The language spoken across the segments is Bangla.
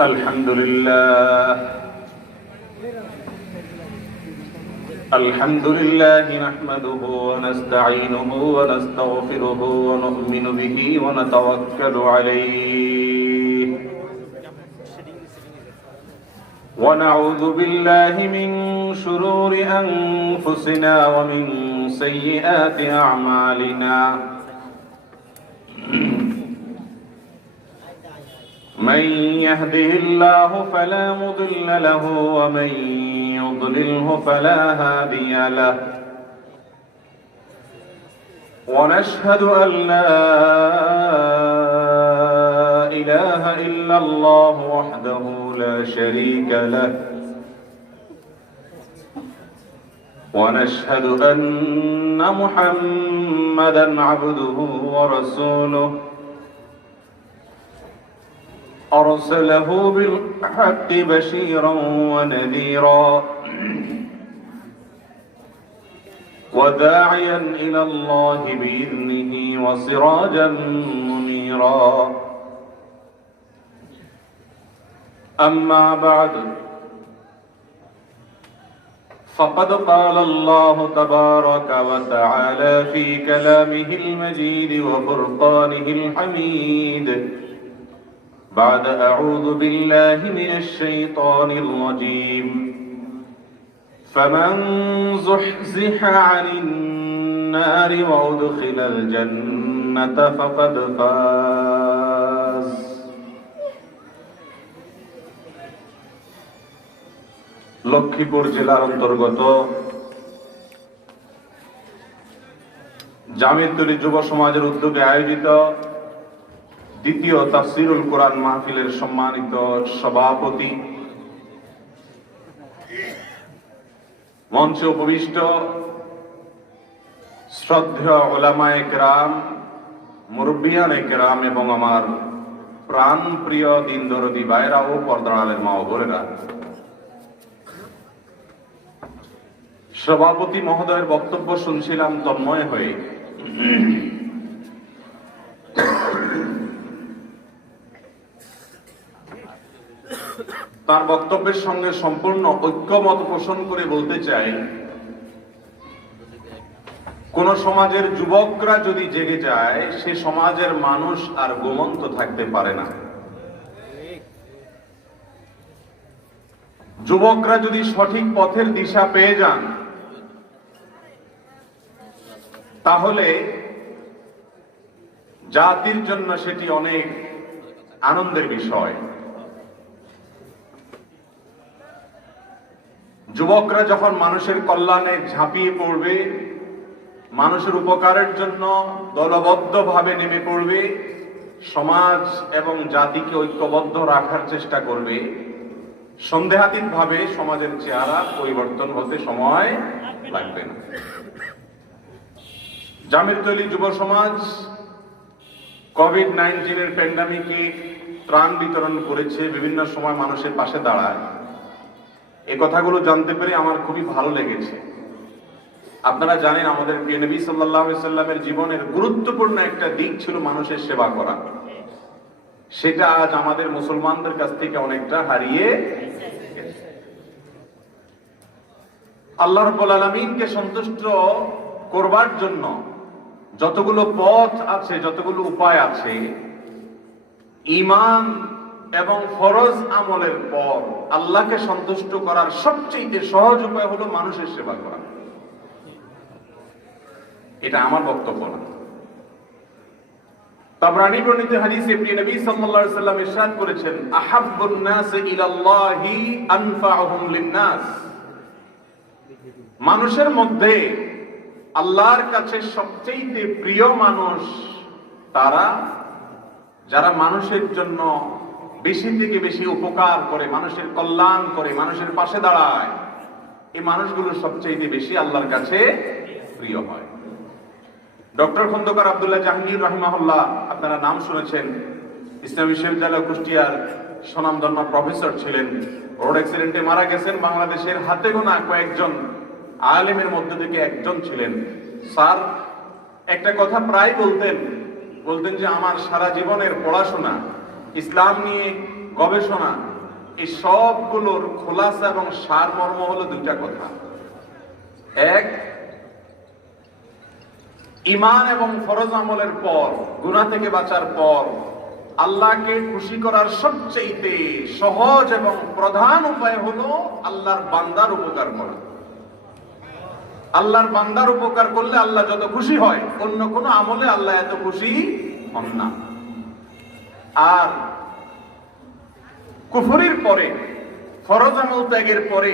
الحمد لله نحمده ونستعينه ونستغفره ونؤمن به ونتوكل عليه ونعوذ بالله من شرور أنفسنا ومن سيئات أعمالنا من يهده الله فلا مضل له ومن يضلله فلا هادي له ونشهد أن لا إله إلا الله وحده لا شريك له ونشهد أن محمدا عبده ورسوله أرسله بالحق بشيرا ونذيرا وداعيا إلى الله بإذنه وسراجا منيرا أما بعد فقد قال الله تبارك وتعالى في كلامه المجيد وفرقانه الحميد بعد أعوذ بالله من الشيطان الرجيم فمن زحزح عن النار وأدخل الجنة فقد فاز লক্ষ্মীপুর জেলার অন্তর্গত জামিয়াতুল যুব সমাজের উদ্যোগে আয়োজিত দ্বিতীয় তাফসীরুল কোরআন মাহফিলের সম্মানিত সভাপতি, মঞ্চে উপবিষ্ট শ্রদ্ধেয় উলামায়ে কেরাম, মুরব্বিয়ানে কেরাম এবং আমার প্রাণ প্রিয় দিন দরদি ভাইরা ও পর্দার আলের মা ও বোনেরা, সভাপতি মহোদয়ের বক্তব্য শুনছিলাম তন্ময় হয়ে। তার বক্তব্যের সঙ্গে সম্পূর্ণ ঐক্যমত পোষণ করে বলতে চাই, কোন সমাজের যুবকরা যদি জেগে যায় সে সমাজের মানুষ আর ঘুমন্ত থাকতে পারে না। যুবকরা যদি সঠিক পথের দিশা পেয়ে যান তাহলে জাতির জন্য সেটি অনেক আনন্দের বিষয়। যুবকরা যখন মানুষের কল্যাণে ঝাঁপিয়ে পড়বে, মানুষের উপকারের জন্য দলবদ্ধভাবে নেমে পড়বে, সমাজ এবং জাতিকে ঐক্যবদ্ধ রাখার চেষ্টা করবে, সন্দেহাতীতভাবে সমাজের চেহারা পরিবর্তন হতে সময় লাগবে না। জামিয়াতুল যুব সমাজ কোভিড-19 প্যান্ডামিকে ত্রাণ বিতরণ করেছে, বিভিন্ন সময় মানুষের পাশে দাঁড়ায়। এই কথাগুলো জানতে পেরে আমার খুবই ভালো লেগেছে। আপনারা জানেন আমাদের প্রিয় নবী সাল্লাল্লাহু আলাইহি সাল্লামের জীবনের গুরুত্বপূর্ণ একটা দিক ছিল মানুষের সেবা করা। সেটা আজ আমাদের মুসলমানদের কাছ থেকে অনেকটা হারিয়ে গেছে। আল্লাহ রাব্বুল আলামিনকে সন্তুষ্ট করবার জন্য যতগুলো পথ আছে, যতগুলো উপায় আছে, ঈমান এবং ফরজ আমলের পর আল্লাহকে সন্তুষ্ট করার সবচেয়ে সহজ উপায় হলো মানুষের সেবা করা। এটা আমার বক্তব্য না। তাবরানী বর্ণিত হাদিসে প্রিয় নবী সাল্লাল্লাহু আলাইহি ওয়াসাল্লাম ইরশাদ করেছেন, আহাব্বুন নাস ইলাল্লাহি আনফাউহুম লিন-নাস। মানুষের মধ্যে আল্লাহর কাছে সবচেয়ে প্রিয় মানুষ তারা যারা মানুষের জন্য বেশি থেকে বেশি উপকার করে, মানুষের কল্যাণ করে, মানুষের পাশে দাঁড়ায়। এই মানুষগুলো সবচেয়ে বেশি আল্লাহর কাছে প্রিয় হয়। ডক্টর খন্দকার আব্দুল্লাহ জাহাঙ্গীর রাহিমাহুল্লাহ, আপনারা নাম শুনেছেন, ইসলামী বিশ্ববিদ্যালয় কুষ্টিয়ার স্বনামধন্য প্রফেসর ছিলেন। রোড অ্যাক্সিডেন্টে মারা গেছেন। বাংলাদেশের হাতে গোনা কয়েকজন আলেমের মধ্যে থেকে একজন ছিলেন। স্যার একটা কথা প্রায় বলতেন যে আমার সারা জীবনের পড়াশোনা ইসলাম নিয়ে, গবেষণা, এই সবগুলোর খোলাসা এবং সারমর্ম হলো দুইটা কথা। এক, ঈমান এবং ফরজ আমলের পর, গুনাহ থেকে বাঁচার পর আল্লাহকে খুশি করার সবচেয়ে সহজ এবং প্রধান উপায় হলো আল্লাহর বান্দার উপকার করা। আল্লাহর বান্দার উপকার করলে আল্লাহ যত খুশি হয়, অন্য কোনো আমলে আল্লাহ এত খুশি হন না। আর কুফরির পরে, ফরজ আমল ত্যাগের পরে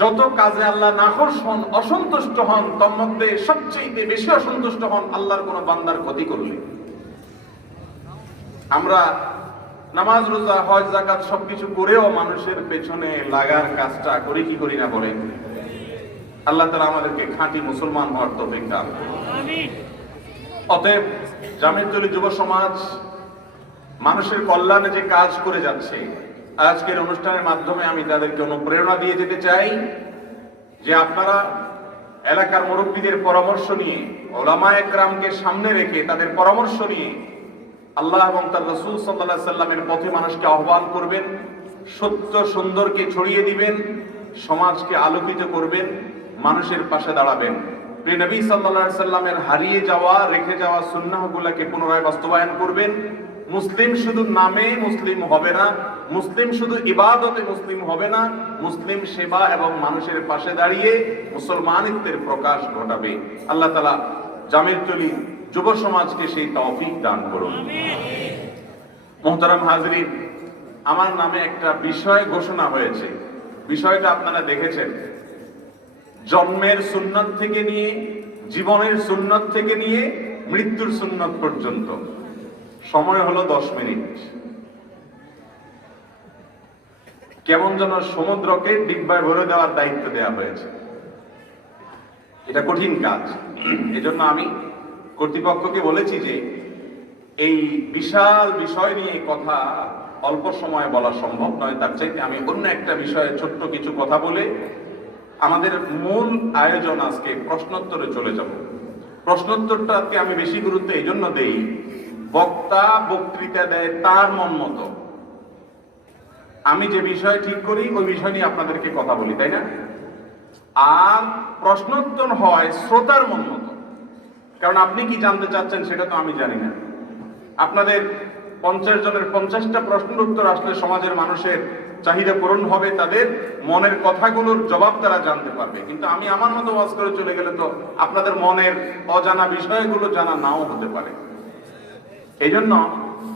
যত কাজে আল্লাহ নাখোশ হন, অসন্তুষ্ট হন, তার মধ্যে সবচেয়ে বেশি অসন্তুষ্ট হন আল্লাহর কোন বান্দার ক্ষতি করলে। আমরা নামাজ, রোজা, হজ, যাকাত সবকিছু করেও মানুষের পেছনে লাগার কাজটা করি কি করি না বলে? আল্লাহ তাআলা আমাদেরকে খাঁটি মুসলমান হওয়ার তৌফিক দান করুন। অতএব জামিয়াতুল যুব সমাজ মানুষের কল্যাণে যে কাজ করে যাচ্ছে, আজকের অনুষ্ঠানের মাধ্যমে আমি তাদেরকে অনুপ্রেরণা দিয়ে যেতে চাই যে আপনারা এলাকার মুরব্বীদের পরামর্শ নিয়ে, উলামায়ে কেরামকে সামনে রেখে তাদের পরামর্শ নিয়ে আল্লাহ এবং তার রাসূল সাল্লাল্লাহু আলাইহি সাল্লামের পথে মানুষকে আহ্বান করবেন, সত্য সুন্দরকে ছড়িয়ে দিবেন, সমাজকে আলোকিত করবেন, মানুষের পাশে দাঁড়াবেন। প্রিয় নবী সাল্লাল্লাহু আলাইহি সাল্লামের হারিয়ে যাওয়া, রেখে যাওয়া সুন্নাহগুলোকে পুনরায় বাস্তবায়ন করবেন। মুসলিম শুধু নামে মুসলিম হবে না, মুসলিম শুধু ইবাদতে মুসলিম হবে না, মুসলিম সেবা এবং মানুষের পাশে দাঁড়িয়ে মুসলমানিত্বের প্রকাশ ঘটাবে। আল্লাহ তাআলা জামিয়াতুল যুব সমাজকে সেই তৌফিক দান করুন। মুহতারাম হাজরিন, আমার নামে একটা বিষয় ঘোষণা হয়েছে। বিষয়টা আপনারা দেখেছেন। জন্মের সুন্নত থেকে নিয়ে, জীবনের সুন্নত থেকে নিয়ে মৃত্যুর সুন্নত পর্যন্ত সময় হলো 10 মিনিট। কেমন যেন সমুদ্রকে ডিব্বায় ভরে দেওয়ার দায়িত্ব দেওয়া হয়েছে। এটা কঠিন কাজ। এজন্য আমি কর্তৃপক্ষকে বলেছি যে এই বিশাল বিষয় নিয়ে কথা অল্প সময়ে বলা সম্ভব নয়, তার চাইতে আমি অন্য একটা বিষয়ে ছোট্ট কিছু কথা বলে আমাদের মূল আয়োজন আজকে প্রশ্নোত্তরে চলে যাব। প্রশ্নোত্তরটাকে আমি বেশি গুরুত্ব এই জন্য দেই, বক্তা বক্তৃতা দেয় তার মন মতো। আমি যে বিষয় ঠিক করি ওই বিষয় নিয়ে আপনাদেরকে কথা বলি, তাই না? আর প্রশ্নোত্তর হয় শ্রোতার মন মতো, কারণ আপনি কি জানতে চাচ্ছেন সেটা তো আমি জানি না। আপনাদের 50 জনের 50টা প্রশ্নের উত্তর আসলে সমাজের মানুষের চাহিদা পূরণ হবে, তাদের মনের কথাগুলোর জবাব তারা জানতে পারবে। কিন্তু আমি আমার মতো ওয়াজ করে চলে গেলে তো আপনাদের মনের অজানা বিষয়গুলো জানা নাও হতে পারে। এই জন্য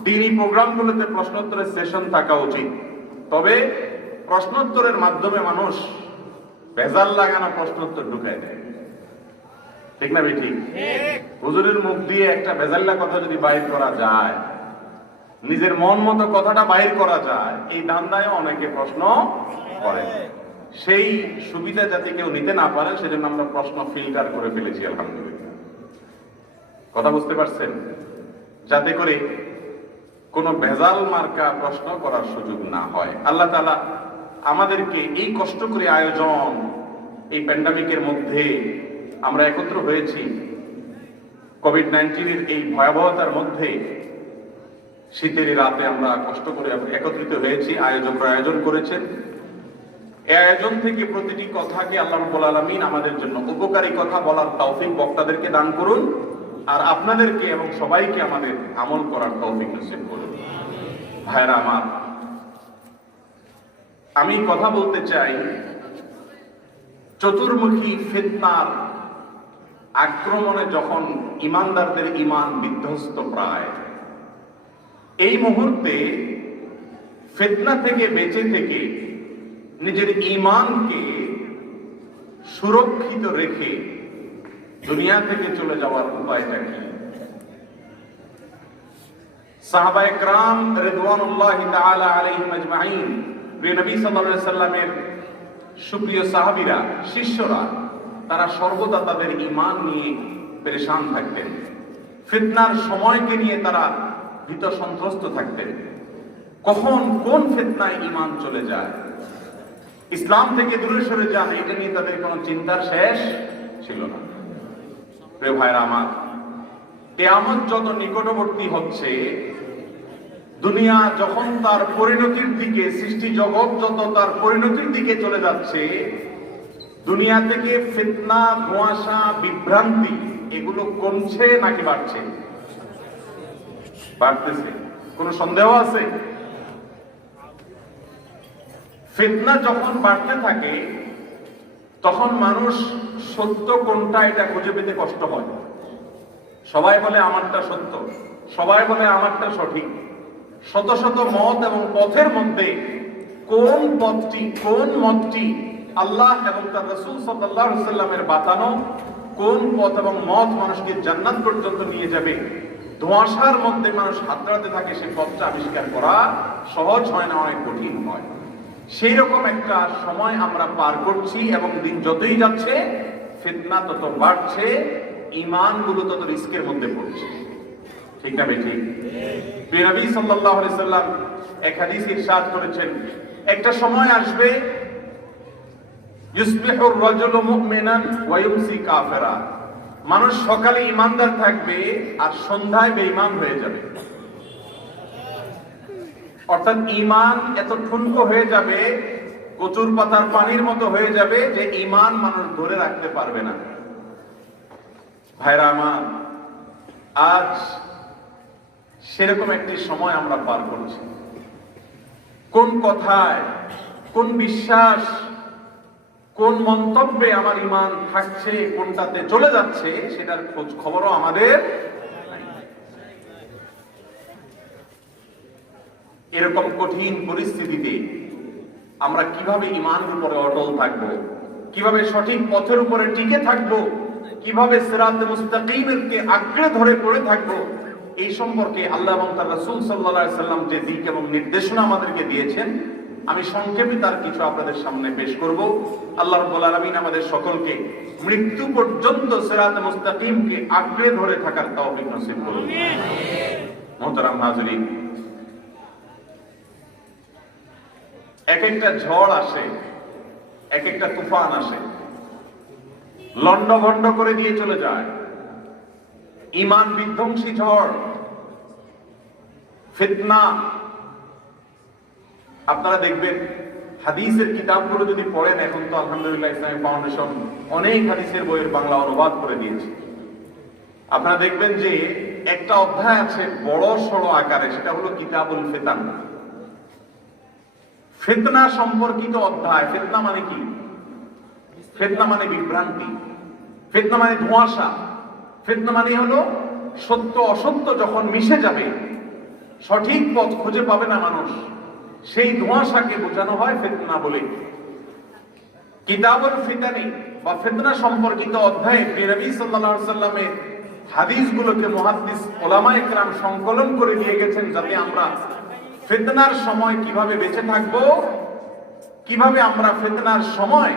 দিনী প্রোগ্রামগুলোতে প্রশ্নোত্তরের সেশন থাকা উচিত। তবে প্রশ্নোত্তরের মাধ্যমে মানুষ ভেজাল লাগানো প্রশ্নোত্তর ঢুকায় দেয়, ঠিক না? ঠিক। হুজুরের মুখ দিয়ে একটা ভেজাল্লা কথা যদি বাইর করা যায়, নিজের মন মতো কথাটা বাইর করা যায়, এই ধান্দায় অনেকে প্রশ্ন করে। সেই সুবিধা যাতে কেউ নিতে না পারে সেজন্য আমরা প্রশ্ন ফিল্টার করে ফেলেছি, আলহামদুলিল্লাহ। কথা বুঝতে পারছেন? যাতে করে কোনো ভেজাল মার্কা প্রশ্ন করার সুযোগ না হয়। আল্লাহ তাআলা আমাদেরকে এই কষ্ট করে আয়োজন, এই প্যান্ডামিকের মধ্যে আমরা একত্র হয়েছি, কোভিড-19 এই ভয়াবহতার মধ্যে শীতের রাতে আমরা কষ্ট করে একত্রিত হয়েছি, আয়োজন করেছেন। এই আয়োজন থেকে প্রতিটি কথাকে আল্লাহ রাব্বুল আলামিন আমাদের জন্য উপকারী কথা বলার তৌফিক বক্তাদেরকে দান করুন, আর আপনাদেরকে এবং সবাইকে আমাদের আমল করার তৌফিক নসিব করুন। ভাইরা আমার, আমি কথা বলতে চাই চতুর্মুখী ফিতনার আক্রমণে যখন ইমানদারদের ইমান বিধ্বস্ত প্রায়, এই মুহূর্তে ফিতনা থেকে বেঁচে থেকে নিজের ইমানকে সুরক্ষিত রেখে দুনিয়া থেকে চলে যাওয়ার উপায়টা কি? সাহাবায়ে কেরাম রিদওয়ানুল্লাহি তাআলা আলাইহিম আজমাইন, প্রিয় নবী সাল্লাল্লাহু আলাইহি সাল্লামের সুপ্রিয় সাহাবীরা, শিষ্যরা, তারা সর্বদা তাদের ঈমান নিয়ে পেরেশান থাকতেন। ফিতনার সময়কে নিয়ে তারা ভীত সন্ত্রস্ত থাকতেন। কখন কোন ফিতনায় ঈমান চলে যায়, ইসলাম থেকে দূরে সরে যান, এটা নিয়ে তাদের কোনো চিন্তার শেষ ছিল না। প্রিয় ভাইরা আমার, কিয়ামত যত নিকটবর্তী হচ্ছে, দুনিয়া যখন তার পরিণতির দিকে, সৃষ্টি জগৎ যত তার পরিণতির দিকে চলে যাচ্ছে, দুনিয়া থেকে ফিতনা, ধোঁয়াশা, বিভ্রান্তি এগুলো কমছে নাকি বাড়ছে? বাড়তেছে। কোনো সন্দেহ আছে? ফিতনা যখন বাড়তে থাকে তখন মানুষ সত্য কোনটা এটা খুঁজে পেতে কষ্ট হয়। সবাই বলে আমারটা সত্য, সবাই বলে আমারটা সঠিক। শত শত মত এবং পথের মধ্যে কোন পথটি, কোন মতটি আল্লাহ এবং তার রাসূল সাল্লাল্লাহু আলাইহি ওয়াসাল্লামের বাতানো কোন পথ এবং মত মানুষকে জান্নাত পর্যন্ত নিয়ে যাবে, ধোঁয়াশার মধ্যে মানুষ হাতড়াতে থাকে, সেই পথটা আবিষ্কার করা সহজ হয় না, অনেক কঠিন হয়। সেই রকম একটা সময় আমরা পার করছি এবং দিন যতই যাচ্ছে ফিতনা তত বাড়ছে, ঈমানগুলো তত রিস্কের মধ্যে পড়ছে। ঠিক না ভাই? ঠিক। প্রিয় নবী সাল্লাল্লাহু আলাইহি সাল্লাম এক হাদিসে ইরশাদ করেছেন, একটা সময় আসবে ইউসবিহুর রাজুলু মুমিনান ওয়া ইউমসি কাফিরা, মানুষ সকালে ঈমানদার থাকবে আর সন্ধ্যায় বেঈমান হয়ে যাবে। অর্থাৎ ঈমান এত ঠুনকো হয়ে যাবে, কচুর পাতার পানির মতো হয়ে যাবে যে ঈমান মানুষ ধরে রাখতে পারবে না। ভাইরা আমার, আজ সেরকম একটি সময় আমরা পার করছি। কোন কথায়, কোন বিশ্বাস, কোন মন্তব্যে আমার ঈমান থাকছে, কোনটাতে চলে যাচ্ছে সেটার খোঁজ খবরও আমাদের। এরকম কঠিন পরিস্থিতিতে আমরা কিভাবে ঈমানের উপরে অটল থাকব, কিভাবে সঠিক পথের উপরে টিকে থাকব, কিভাবে সিরাতে মুস্তাকিমকে আঁকড়ে ধরে পড়ে থাকব, এই সম্পর্কে আল্লাহ এবং তার রাসূল সাল্লাল্লাহু আলাইহি সাল্লাম যে দিক এবং নির্দেশনা আমাদেরকে দিয়েছেন, আমি সংক্ষেপে তার কিছু আপনাদের সামনে পেশ করব। আল্লাহ রাব্বুল আলামিন আমাদের সকলকে মৃত্যু পর্যন্ত সিরাতে মুস্তাকিমকে আঁকড়ে ধরে থাকার তৌফিক নসিব করুন। মুহতারাম হাজিরিন, এক একটা ঝড় আসে, এক একটা তুফান আসে, লন্ডভন্ড করে দিয়ে চলে যায়। ঈমান বিধ্বংসী ঝড়, ফিতনা। আপনারা দেখবেন হাদিসের কিতাবগুলো যদি পড়েন, এখন তো আলহামদুলিল্লাহ ইসলামিক ফাউন্ডেশন অনেক হাদিসের বইয়ের বাংলা অনুবাদ করে দিয়েছে। আপনারা দেখবেন যে একটা অধ্যায় আছে বড় সড়ো আকারে, সেটা হলো কিতাবুল ফিতান, ফিতনা সম্পর্কিত অধ্যায়। ফিতনা মানে কি? ফিতনা মানে বিভ্রান্তি, ফিতনা মানে ধোঁয়াশা, ফিতনা মানে হলো সত্য অসত্য যখন মিশে যাবে, সঠিক পথ খুঁজে পাবে না মানুষ, সেই ধোঁয়াশাকে বোঝানো হয় ফিতনা বলে। কিতাবুল ফিতানি বা ফিতনা সম্পর্কিত অধ্যায়ে নবী সাল্লাল্লাহু আলাইহি সাল্লামের হাদিসগুলোকে মুহাদ্দিস উলামায়ে কেরাম সংকলন করে দিয়ে গেছেন, যাতে আমরা ফিতনার সময় কিভাবে বেঁচে থাকব, কিভাবে আমরা ফিতনার সময়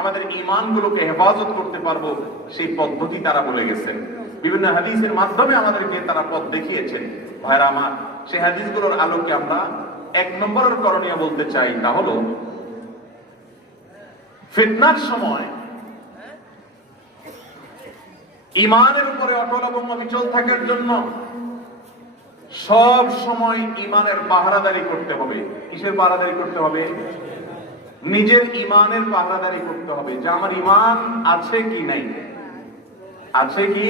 আমাদের ঈমানগুলোকে হেফাজত করতে পারবো, সেই পদ্ধতি তারা বলে গেছেন। বিভিন্ন হাদিসের মাধ্যমে আমাদেরকে তারা পথ দেখিয়েছেন। ভাইরা আমার, সেই হাদিসগুলোর আলোকে আমরা এক নম্বরের করণীয় বলতে চাই, তা হলো ফিতনার সময় ঈমানের উপরে অটল এবং অবিচল থাকার জন্য সব সময় ঈমানের পাহারাদারি করতে হবে। কিসের পাহারাদারি করতে হবে? নিজের ঈমানের পাহারাদারি করতে হবে, যে আমার ঈমান আছে কি নাই, আছে কি।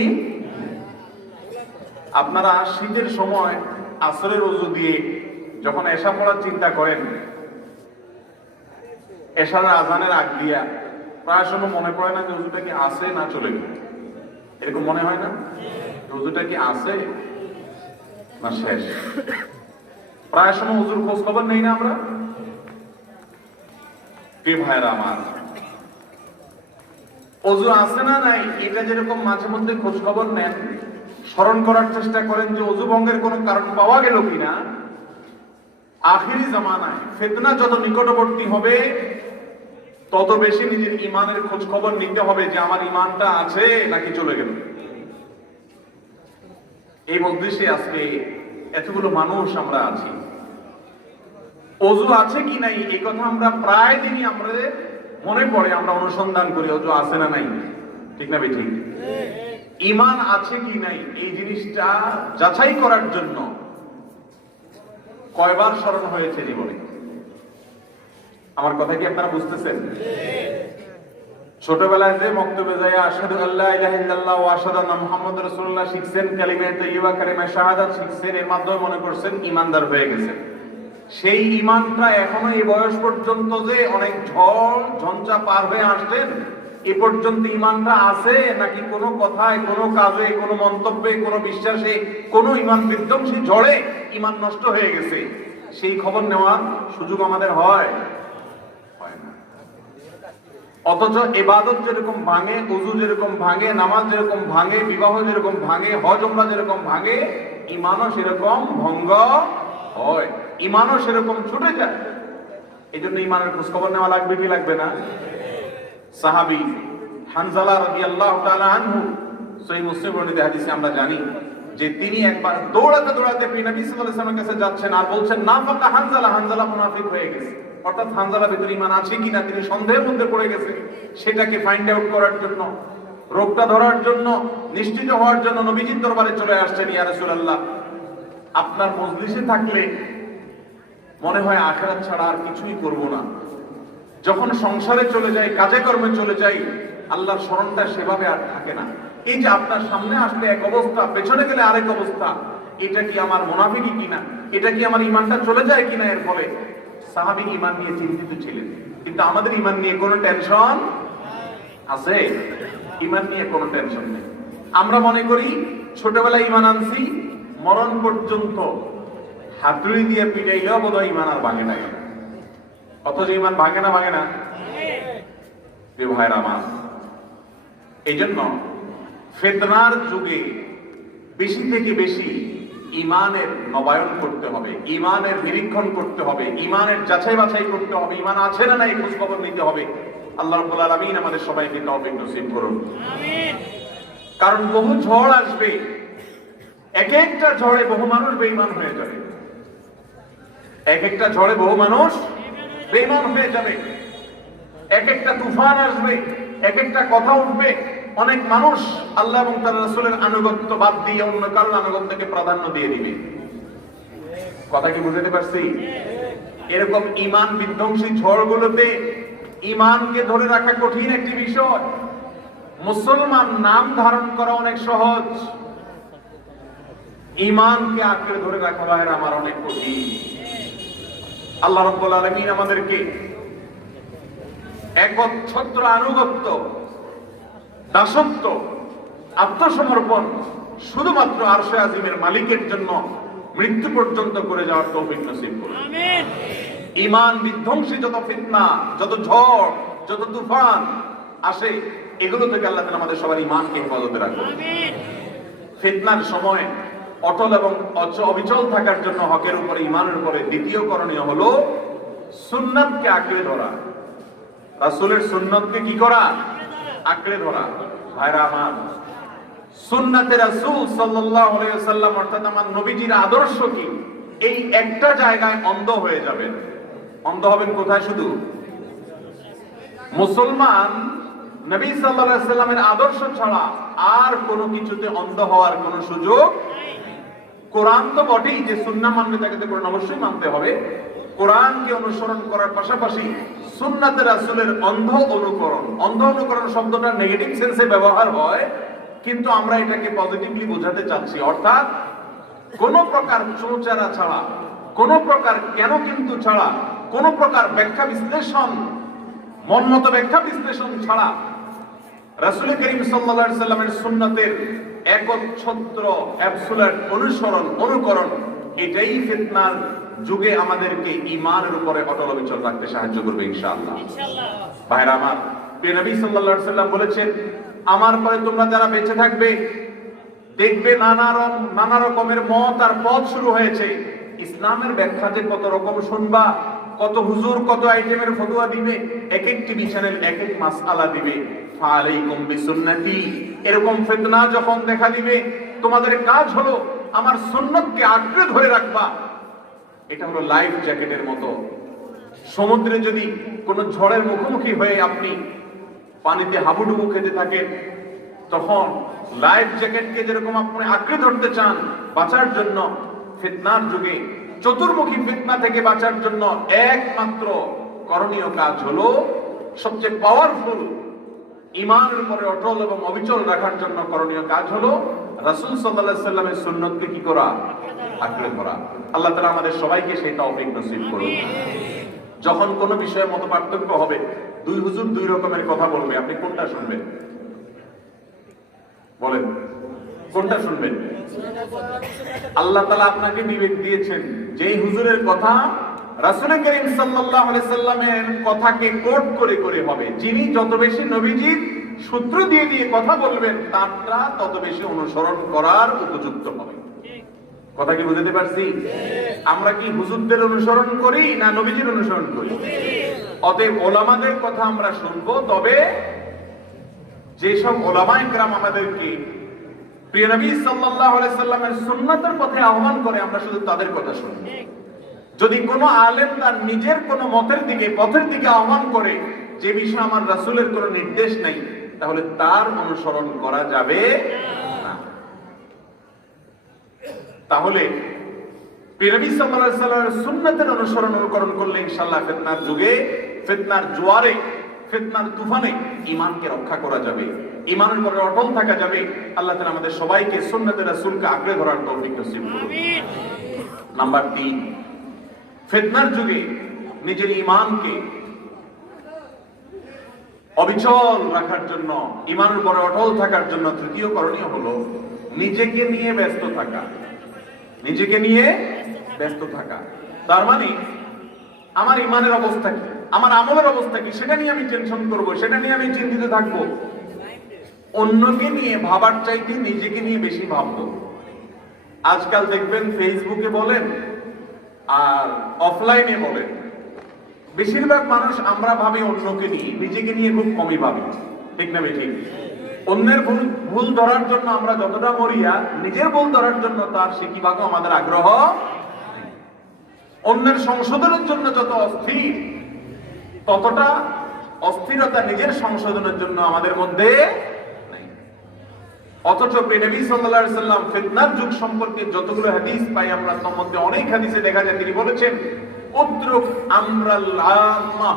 আপনারা শীতের সময় আসরের ওযু দিয়ে যখন এশা পড়ার চিন্তা করেন, এশার আজানের আগ দিয়া প্রায় সময় মনে পড়ে না যে ওযুটা কি আছে না চলে গেল, এরকম মনে হয় না? ওযুটা কি আছে না শেষ? প্রায় সময় ওযুর খোঁজ খবর নেই না আমরা। প্রিয় ভাইরা আমার, ওযু আছে না নাই এটা যেরকম মাঝে মধ্যে খোঁজ খবর নেন, স্মরণ করার চেষ্টা করেন যে ওযু ভঙ্গের কোনো কারণ পাওয়া গেল কিনা, আখিরি জামানায় ফিতনা যত নিকটবর্তী হবে তত বেশি নিজের ঈমানের খোঁজ খবর নিতে হবে, যে আমার ঈমানটা আছে নাকি চলে গেল। এই মজলিসে আজকে এতগুলো মানুষ আমরা আছি, ওযু আছে কি নাই এই কথা আমরা প্রায় দিনই আমাদের মনে পড়ে, আমরা অনুসন্ধান করি ওযু আছে না নাই। ঠিক না ভাই? ঠিক। ঈমান আছে কি নাই এই জিনিসটা যাচাই করার জন্য কয়বার স্মরণ হয়েছে জীবনে? আমার কথা কি আপনারা বুঝতেছেন? ছোটবেলায় যে মক্তবে যায় আশহাদু আল্লা ইলাহা ইল্লাল্লাহ ওয়া আশহাদু আন্না মুহাম্মাদুর রাসূলুল্লাহ শিখছেন, কালিমা তাইয়্যিবা কালিমা শাহাদাত শিখছেন, এর মাধ্যমে মনে করছেন ঈমানদার হয়ে গেছেন। সেই ঈমানটা এখনো এই বয়স পর্যন্ত যে অনেক ঝড় ঝঞ্ঝা পার হয়ে আসছেন, এ পর্যন্ত ঈমানটা আছে নাকি কোনো কথায়, কোনো কাজে, কোনো মন্তব্যে, কোনো বিশ্বাসে, কোনো ঈমান বিধ্বংসী ঝড়ে ঈমান নষ্ট হয়ে গেছে, সেই খবর নেওয়ার সুযোগ আমাদের হয় না। অথচ ইবাদত যেরকম ভাঙে, ওযু যেরকম ভাঙে, নামাজ যেরকম ভাঙে, বিবাহ যেরকম ভাঙে, হজ উমরা যেরকম ভাঙে, ঈমানও সেরকম ভঙ্গ হয়, ঈমানও সেরকম ছুটে যায়। এই জন্য ঈমানের খোঁজ খবর নেওয়া লাগবে কি লাগবে না? সাহাবী হানজালা রাদিয়াল্লাহু তাআলা আনহু, সহিহ মুসলিম বর্ণিত হাদিসে আমরা জানি যে তিনি একবার দৌড়াতে দৌড়াতে নবী সাল্লাল্লাহু আলাইহি ওয়াসাল্লামের কাছে যাচ্ছেন আর বলছেন, নাফাকা হানজালা, হানজালা মুনাফিক হয়ে গেছে। অর্থাৎ হানজালা ভিতরে ঈমান আছে কিনা তিনি সন্দেহের মধ্যে পড়ে গেছে। সেটাকে ফাইন্ড আউট করার জন্য, রোগটা ধরার জন্য, নিশ্চিত হওয়ার জন্য নবীজির দরবারে চলে আসছেন, ইয়া রাসূলুল্লাহ, আপনার মজলিসে থাকলে মনে হয় আখিরাত ছাড়া আর কিছুই করব না। যখন সংসারে চলে যাই, কাজে কর্মে চলে যাই, আল্লাহর স্মরণটা সেভাবে আর থাকে না। এই যে আপনার সামনে আসলে এক অবস্থা, পেছনে গেলে আরেক অবস্থা, এটা কি আমার মুনাফিকি কিনা, এটা কি আমার ঈমানটা চলে যায় কিনা? এর ফলে সাহাবী ঈমান নিয়ে চিন্তিত ছিলেন। কিন্তু আমাদের ঈমান নিয়ে কোনো টেনশন আছে? ঈমান নিয়ে কোনো টেনশন নেই। আমরা মনে করি ছোটবেলায় ঈমান আনছি, মরণ পর্যন্ত হাতুড়ি দিয়ে পিটাইলেও বোধহয় ঈমান আর ভাঙে না। অথচ ঈমান ভাঙে না, ভাঙে না প্রিয় ভাইরা আমার। এই জন্য ফিতনার যুগে বেশি থেকে বেশি ঈমানের নবায়ন করতে হবে, ঈমানের নিরীক্ষণ করতে হবে, ঈমানের যাচাই বাছাই করতে হবে, ঈমান আছে না নাই খোঁজ খবর নিতে হবে। আল্লাহ রাব্বুল আলামিন আমাদের সবাইকে তৌফিক নসিব করুন, আমিন। কারণ বহু ঝড় আসবে, এক একটা ঝড়ে বহু মানুষ বেঈমান হয়ে যাবে, এক একটা ঝড়ে বহু মানুষ বেঈমান হয়ে যাবে। এক একটা তুফান আসবে, এক একটা কথা উঠবে, অনেক মানুষ আল্লাহ এবং তার রাসূলের আনুগত্য বাদ দিয়ে অন্য কারোর আনুগত্যকে প্রাধান্য দিয়ে দিবে। কথা কি বুঝতে পারছি? এরকম ঈমান বিধ্বংসী ঝড়গুলোতে ঈমানকে ধরে রাখা কঠিন একটি বিষয়। মুসলমান নাম ধারণ করা অনেক সহজ, ঈমানকে আঁকড়ে ধরে রাখা ভাইরা আমার অনেক কঠিন। আল্লাহ রাব্বুল আলামিন আমাদেরকে একচ্ছত্র আনুগত্য, দাসত্ব, আত্মসমর্পণ শুধুমাত্র আরশে আজিমের মালিকের জন্য মৃত্যু পর্যন্ত করে যাওয়ার তৌফিক নসিব করুন, আমিন। ঈমান বিধ্বংসী যত ফিতনা, যত ঝড়, যত তুফান আসে, এগুলো থেকে আল্লাহ তাআলা আমাদের সবার ঈমানকে হেফাজতে রাখুন, আমিন। ফিতনার সময় অটল এবং অবিচল থাকার জন্য হকের উপরে, ঈমানের উপরে দ্বিতীয় করণীয় হলো সুন্নাতকে আঁকড়ে ধরা, রাসূলের সুন্নাতকে কি করা? আঁকড়ে ধরা। ভাইরা আমার, সুন্নাতে রাসূল সাল্লাল্লাহু আলাইহি ওয়াসাল্লাম অর্থাৎ আমার নবীজির আদর্শ কি, এই একটা জায়গায় অন্ধ হয়ে যাবেন। অন্ধ হবেন কোথায়? শুধু মুসলমান নবী সাল্লাল্লাহু আলাইহি ওয়াসাল্লামের আদর্শ ছাড়া আর কোনো কিছুতে অন্ধ হওয়ার কোনো সুযোগ। কোরআন তো বটেই যে সুন্নাহ মানবে তাকে তো কোরআন অবশ্যই মানতে হবে। কোরআনকে অনুসরণ করার পাশাপাশি সুন্নাতে রাসূলের অন্ধ অনুকরণ, অন্ধ অনুকরণ শব্দটা নেগেটিভ সেন্সে ব্যবহার হয়, কিন্তু আমরা এটাকে পজিটিভলি বোঝাতে চাচ্ছি। অর্থাৎ কোন প্রকার চোচারা ছাড়া, কোন প্রকার কেন কিন্তু ছাড়া, কোন প্রকার ব্যাখ্যা বিশ্লেষণ, মনমত ব্যাখ্যা বিশ্লেষণ ছাড়া রাসূল করিম সাল্লাল্লাহু আলাইহি সাল্লামের সুন্নাতের একচ্ছত্র অ্যাবসোলিউট অনুসরণ, অনুকরণ, এটাই ফিতনার যুগে আমাদেরকে ঈমানের উপরে অটল অবিচল রাখতে সাহায্য করবে ইনশাআল্লাহ। ভাইরা আমার, প্রিয় নবী সাল্লাল্লাহু আলাইহি সাল্লাম বলেছেন, আমার পরে তোমরা যারা বেঁচে থাকবে দেখবে নানা রকমের মত আর পথ শুরু হয়েছে। ইসলামের ব্যাখ্যা যে কত রকম শুনবা, কত হুজুর কত আইটেমের ফতোয়া দিবে, এক এক টিভি চ্যানেল এক এক মাসআলা দিবে। ফালাইকুম বিসুন্নতি, এরকম ফিতনা যখন দেখা দিবে তোমাদের কাজ হলো আমার সুন্নাতকে আঁকড়ে ধরে রাখবা। এটা হলো লাইফ জ্যাকেটের মতো। সমুদ্রে যদি কোনো ঝড়ের মুখোমুখি হয়ে আপনি পানিতে হাবুডুবু খেতে থাকেন, তখন লাইফ জ্যাকেটকে যেরকম আপনি আঁকড়ে ধরতে চান বাঁচার জন্য, ফিতনার যুগে চতুর্মুখী ফিতনা থেকে বাঁচার জন্য একমাত্র করণীয় কাজ হলো, সবচেয়ে পাওয়ারফুল ঈমানের উপরে অটল এবং অবিচল রাখার জন্য করণীয় কাজ হলো রাসূল সাল্লাল্লাহু আলাইহি সাল্লামের সুন্নতকে কি করা, আঁকড়ে ধরা। আল্লাহ তাআলা আমাদের সবাইকে সেই তৌফিক নসিব করুন। যখন কোনো বিষয়ে মতপার্থক্য হবে, দুই হুজুর দুই রকমের কথা বলবে, আপনি কোনটা শুনবেন? বলেন, কোনটা শুনবেন? আল্লাহ তাআলা আপনাকে বিবেক দিয়েছেন, যেই হুজুরের কথা রাসূল করিম সাল্লাল্লাহু আলাইহি সাল্লামের কথাকে কোট করে করে হবে, যিনি যত বেশি নবীজির সূত্র দিয়ে দিয়ে কথা বলবেন, তারটা তত বেশি অনুসরণ করার উপযুক্ত হবে। কথা কি বুঝতে পারছি? আমরা কি হুজুরদের অনুসরণ করি না নবীজির অনুসরণ করি? অতএব ওলামাদের কথা আমরা শুনবো, তবে যেসব ওলামায়ে কেরাম আমাদেরকে প্রিয় নবী সাল্লাল্লাহু আলাইহি সাল্লামের সুন্নাতের পথে আহ্বান করে, আমরা শুধু তাদের কথা শুনবো। যদি কোনো আলেম তার নিজের কোনো মতের দিকে, পথের দিকে আহ্বান করে, যে বিষয়ে আমার রাসূলের কোনো নির্দেশ নেই, তাহলে তার অনুসরণ করা যাবে না। তাহলে প্রিয় নবী সাল্লাল্লাহু আলাইহি সাল্লামের সুন্নাতের অনুকরণ করলে ইনশাআল্লাহ ফিতনার যুগে, ফিতনার জোয়ারে, ফিতনার তুফানে ঈমানকে রক্ষা করা যাবে, ঈমানের উপরে অটল থাকা যাবে। আল্লাহ তাআলা আমাদের সবাইকে সুন্নাতের রাসূলকে আঁকড়ে ধরার তৌফিক নসিব করুন। নাম্বার 3, ফিতনার যুগে নিজের ঈমানকে অবিচল রাখার জন্য, ঈমানের উপরে অটল থাকার জন্য তৃতীয় করণীয় হলো নিজেকে নিয়ে ব্যস্ত থাকা। নিজেকে নিয়ে ব্যস্ত থাকা তার মানে আমার ঈমানের অবস্থা কি, আমার আমলের অবস্থা কি, সেটা নিয়ে আমি টেনশন করব, সেটা নিয়ে আমি চিন্তিত থাকবো। অন্যকে নিয়ে ভাবার চাইতে নিজেকে নিয়ে বেশি ভাববো। আজকাল দেখবেন ফেসবুকে বলেন আর অফলাইনে বলেন, বেশিরভাগ মানুষ আমরা ভাবি অন্যকে নিয়ে, নিজেকে নিয়ে খুব কমই ভাবি। ঠিক না ঠিক? অন্যের ভুল ধরার জন্য আমরা যতটা মরিয়া, নিজের ভুল ধরার জন্য তার শিকিভাগও আমাদের আগ্রহ। অন্যের সংশোধনের জন্য যত অস্থির, ততটা অস্থিরতা নিজের সংশোধনের জন্য আমাদের মধ্যে নেই। অথচ নবী সাল্লাল্লাহু আলাইহি সাল্লাম ফিতনার যুগ সম্পর্কে যতগুলো হাদিস পাই আমরা, তার মধ্যে অনেক হাদিসে দেখা যায় তিনি বলেছেন, উতরুক আমরাল আম্মা,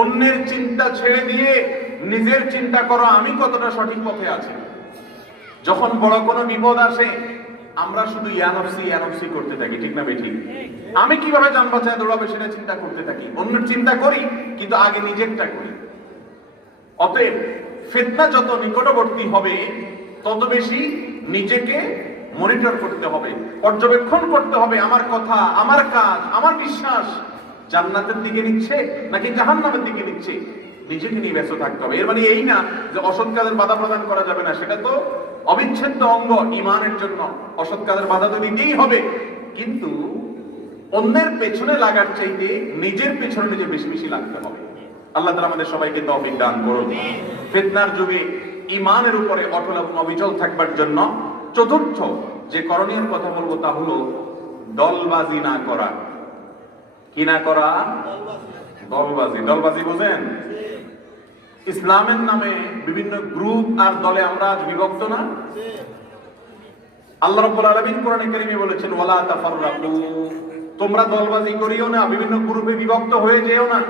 অন্যের চিন্তা ছেড়ে দিয়ে নিজের চিন্তা করো, আমি কতটা সঠিক পথে আছি। যখন বড় কোনো বিপদ আসে, আমরা শুধু ইয়ানফসি করতে থাকি। ঠিক না ঠিক? আমি কিভাবে জান বাঁচায় দৌড়াবে সেটা চিন্তা করতে থাকি। অন্যের চিন্তা করি, কিন্তু আগে নিজেরটা করি। অতএব ফিতনা যত নিকটবর্তী হবে, তত বেশি নিজেকে মনিটর করতে হবে, পর্যবেক্ষণ করতে হবে। আমার কথা, আমার কাজ, আমার বিশ্বাস জান্নাতের দিকে নিচ্ছে নাকি জাহান্নামের দিকে নিচ্ছে, নিজেকে নিয়ে ব্যস্ত থাকতে হবে। এর মানে এই না যে অসৎ কাজের বাধা প্রদান করা যাবে না, সেটা তো অবিচ্ছেদ্য অঙ্গ ঈমানের জন্য। অসৎ কাজের বাধা তো দিতেই হবে, কিন্তু অন্যের পেছনে লাগার চাইতে নিজের পেছনে নিজে বেশি বেশি লাগতে হবে। আল্লাহ তাআলা আমাদের সবাইকে তৌফিক দান করুন। ফিতনার যুগে ঈমানের উপরে অটল এবং অবিচল থাকবার জন্য চতুর্থ যে করণীয় কথা বলবো তা হলো দলবাজি না করা। কি না করা? দলবাজি। দলবাজি বোঝেন? ইসলামের নামে বিভিন্ন গ্রুপ আর দলে আমরা আজ বিভক্ত না? আল্লাহ রাব্বুল আলামিন কোরআনে কারীমে বলেছেন, ওয়ালা তাফাররাকু, তোমরা দলবাজি করিও না, বিভিন্ন গ্রুপে বিভক্ত হয়ে যেও না।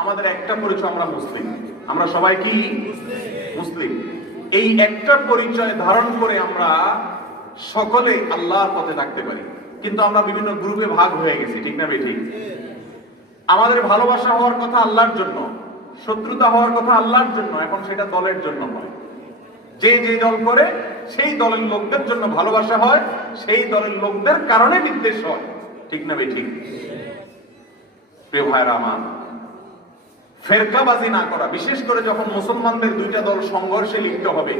আমাদের একটা পরিচয়, আমরা মুসলিম। আমরা সবাই কি মুসলিম? এই একটা পরিচয় ধারণ করে আমরা সকলে আল্লাহর পথে থাকতে পারি, কিন্তু আমরা বিভিন্ন গ্রুপে ভাগ হয়ে গেছি। ঠিক না ঠিক? আমাদের ভালোবাসা হওয়ার কথা আল্লাহর জন্য, শত্রুতা হওয়ার কথা আল্লাহর জন্য, এখন সেটা দলের জন্য হয়। যে যে দল করে সেই দলের লোকদের জন্য ভালোবাসা হয়, সেই দলের লোকদের কারণে বিদ্বেষ হয়। ঠিক না ঠিক? প্রিয় ভাইরা আমার, ফেরকাবাজি না করা, বিশেষ করে যখন মুসলমানদের দুইটা দল সংঘর্ষে লিপ্ত হবে,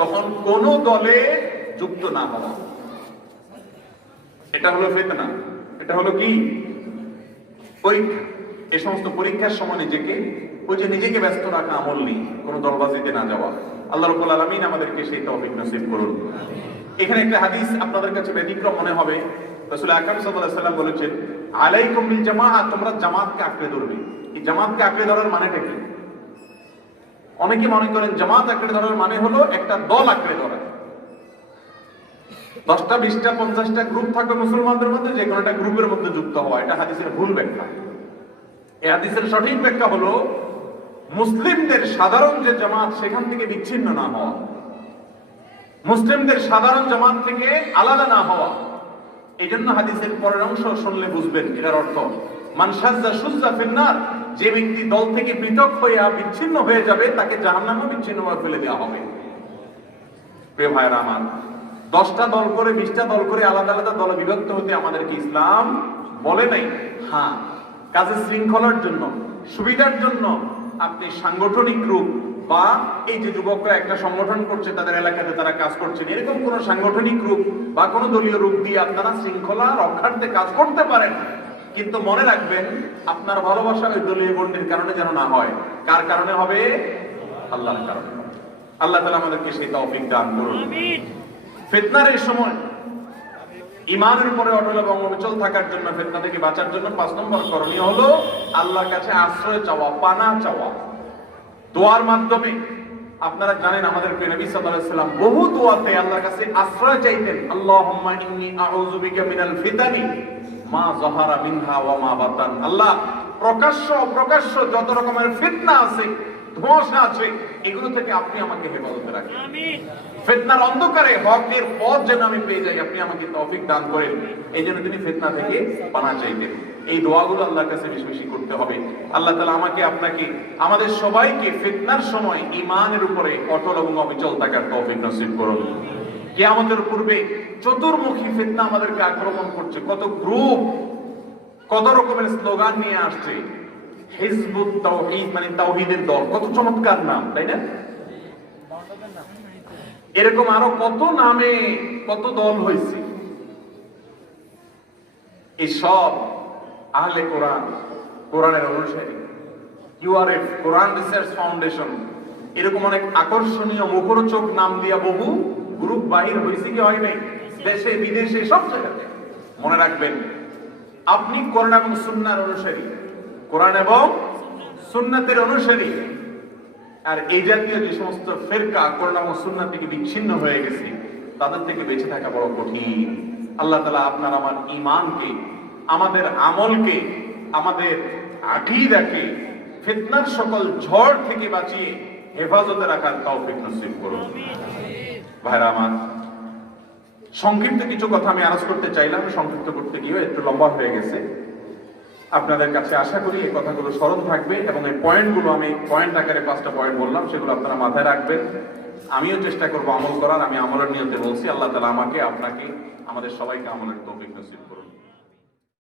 তখন কোন দলে যুক্ত না হওয়া, এটা হলো ফিতনা। এটা হলো কি? পরীক্ষা। এই সমস্ত পরীক্ষার সময় নিজেকে ব্যস্ত রাখা, আমল নেই, কোন দলবাজিতে না যাওয়া। আল্লাহ রাব্বুল আলামিন আমাদেরকে সেই তৌফিক নসিব করুন। এখানে একটা হাদিস আপনাদের কাছে ব্যতিক্রম মনে হবে। রাসূল আকরাম সাল্লাল্লাহু আলাইহি ওয়াসাল্লাম বলেছেন, আলাইকুম বিল জামাআহ, তোমরা জামাতকে আঁকড়ে ধরবে। এই জামাতকে আঁকড়ে ধরার মানেটা কি? অনেকে মনে করেন জামাত আঁকড়ে ধরার মানে হলো একটা দল আঁকড়ে ধরা। 10টা 20টা 50টা গ্রুপ থাকবে মুসলমানদের মধ্যে, যে কোনো একটা গ্রুপের মধ্যে যুক্ত হওয়া, এটা হাদিসের ভুল ব্যাখ্যা। এই হাদিসের সঠিক ব্যাখ্যা হলো মুসলিমদের সাধারণ যে জামাত সেখান থেকে বিচ্ছিন্ন না হওয়া, মুসলিমদের সাধারণ জামাত থেকে আলাদা না হওয়া। এই জন্য হাদিসের পরের অংশ শুনলে বুঝবেন এটার অর্থ, মান শাজ্জা শুজ্জা ফিন্নার, যে ব্যক্তি দল থেকে পৃথক হয়ে বিচ্ছিন্ন হয়ে যাবে তাকে জাহান্নামে বিচ্ছিন্নভাবে ফেলে দেওয়া হবে। প্রিয় ভাইরা আমার, 10টা দল করে 20টা দল করে আলাদা আলাদা দলে বিভক্ত হতে আমাদেরকে ইসলাম বলে নাই। হ্যাঁ, কাজে শৃঙ্খলার জন্য, সুবিধার জন্য আপনি সাংগঠনিক রূপ বা এই যে যুবকরা একটা সংগঠন করছে, তাদের এলাকাতে তারা কাজ করছেন, এরকম কোন সাংগঠনিক রূপ বা কোন দলীয় রূপ দিয়ে আপনারা শৃঙ্খলা রক্ষার্থে কাজ করতে পারেন। কিন্তু মনে রাখবেন, আপনার ভালোবাসা ওই দলীয় গণ্ডির কারণে যেন না হয়। কার কারণে হবে? আল্লাহর কারণে। আল্লাহ তাআলা আমাদেরকে সেই তৌফিক দান করুন। ফিতনার এই সময় ঈমানের উপরে অটল এবং অবিচল থাকার জন্য, ফিতনা থেকে বাঁচার জন্য 5 নম্বর করণীয় হলো আল্লাহর কাছে আশ্রয় চাওয়া, পানা চাওয়া। দোয়ার মাধ্যমে, আপনারা জানেন আমাদের প্রিয় নবী সাল্লাল্লাহু আলাইহি ওয়াসাল্লাম বহু দোয়াতে আল্লাহর কাছে আশ্রয় চাইতেন। আল্লাহুম্মা ইন্নী আউযু বিকা মিনাল ফিতানি মা যাহারা মিনহা ওয়া মা বাতান। আল্লাহ, প্রকাশ্য অপ্রকাশ্য যত রকমের ফিতনা আছে, ধোঁয়াশা আছে, এগুলো থেকে আপনি আমাকে হেফাজতে রাখেন। আমিন। ফিতনার অন্ধকারে হকের পথ যেন আমি পেয়ে যাই, আপনি আমাকে তৌফিক দান করেন। এই জন্য তিনি ফিতনা থেকে পানা চাইতেন। এই দোয়াগুলো আল্লাহর কাছে বেশি বেশি করতে হবে। আল্লাহ তাআলা আমাকে, আপনাকে, আমাদের সবাইকে ফিতনার সময় ঈমানের উপরে অটল এবং অবিচল থাকার তৌফিক নসিব করুন। কিয়ামতের পূর্বে চতুর্মুখী ফিতনা আমাদেরকে আক্রমণ করছে। কত গ্রুপ, কত রকমের স্লোগান নিয়ে আসছে। হিজবুত তাওহীদ মানে তাওহীদের দল, কত চমৎকার নাম, তাই না? এরকম আরো কত নামে কত দল হয়েছে। এই সব আহলে কোরআন, কোরআনের অনুসারী, ইউআরএফ, কোরআন রিসার্চ ফাউন্ডেশন, এরকম অনেক আকর্ষণীয় মুখরোচক নাম দিয়া বহু গ্রুপ বাহির হয়েছে কি হয় নাই? দেশে বিদেশে সব জায়গাতে। মনে রাখবেন, আপনি কোরআন এবং সুন্নাহর অনুসারী, কোরআন এবং সুন্নাতের অনুসারী। আর এই জাতীয় যে সমস্ত ফিরকা কোরআন এবং সুন্নাহ থেকে বিচ্ছিন্ন হয়ে গেছে, তাদের থেকে বেঁচে থাকা বড় কঠিন। আল্লাহ তাআলা আপনার আমার ঈমানকে, আমাদের আমলকে, আমাদের আকীদাকে ফিতনার সকল ঝড় থেকে বাঁচিয়ে হেফাজতে রাখার তৌফিক নসিব করুন। ভাইরা আমার, সংক্ষিপ্ত কিছু কথা আমি আরজ করতে চাইলাম, সংক্ষিপ্ত করতে গিয়ে একটু লম্বা হয়ে গেছে। আপনাদের কাছে আশা করি এই কথাগুলো স্মরণ থাকবে এবং এই পয়েন্টগুলো, আমি পয়েন্ট আকারে 5টা পয়েন্ট বললাম, সেগুলো আপনারা মাথায় রাখবেন। আমিও চেষ্টা করবো আমল করার। আমি আমলের নিয়তে বলছি। আল্লাহ তাআলা আমাকে, আপনাকে, আমাদের সবাইকে আমলের তৌফিক নসিব করুন।